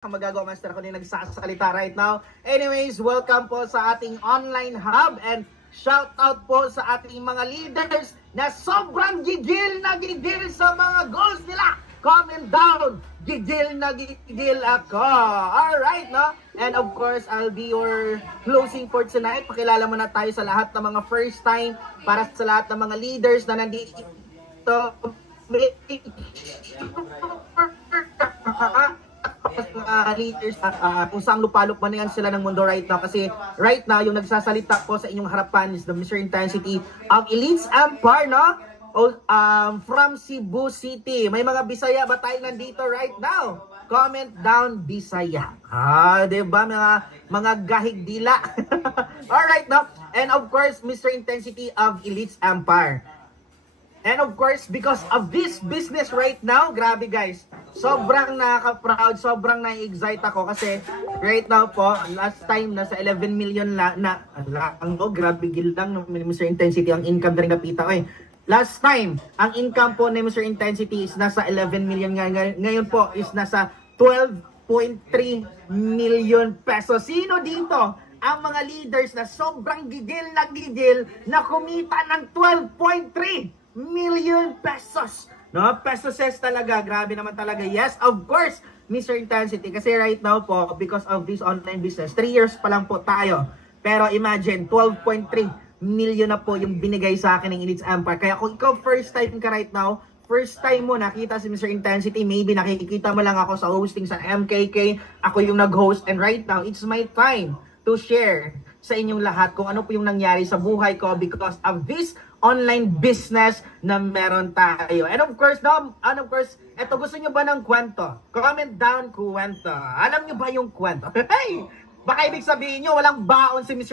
Magagawa master ko din nagsasalita right now. Anyways, welcome po sa ating online hub and shout out po sa ating mga leaders na sobrang gigil sa mga goals nila. Comment down, gigil ako. Alright, no? And of course, I'll be your closing for tonight. Pakilala muna tayo sa lahat ng mga first time, para sa lahat ng mga leaders na nandito. Leaders kung saan lupalop man yan sila ng mundo right now, kasi right now yung nagsasalita po sa inyong harapan is the Mr. Intensity of Elites Empire, no? From Cebu City. May mga Bisaya ba tayo nandito right now? Comment down Bisaya. Diba mga gahig dila. Alright, no? And of course, Mr. Intensity of Elites Empire. And of course, because of this business right now, grabe guys, sobrang nakaka-proud, sobrang na-excite ako kasi right now po, last time nasa 11 million grabe gil lang ng Mr. Intensity ang income na rin napita ko eh. Last time, ang income po ni Mr. Intensity is nasa 11 million, ngayon po is nasa 12.3 million pesos. Sino dito ang mga leaders na sobrang gigil na kumita ng 12.3 million pesos? No, pesos talaga, grabe naman talaga. Yes, of course, Mr. Intensity, kasi right now po, because of this online business, 3 years pa lang po tayo. Pero imagine, 12.3 million na po yung binigay sa akin ng Elites Empire. Kaya kung ikaw first time ka right now, first time mo nakita si Mr. Intensity, maybe nakikita mo lang ako sa hosting sa MKK, ako yung nag-host, and right now, it's my time to share sa inyong lahat kung ano po yung nangyari sa buhay ko because of this online business na meron tayo. And of course, eto, gusto nyo ba ng kwento? Comment down kwento. Alam nyo ba yung kwento? Hey! Baka ibig sabihin nyo, walang baon si Mr.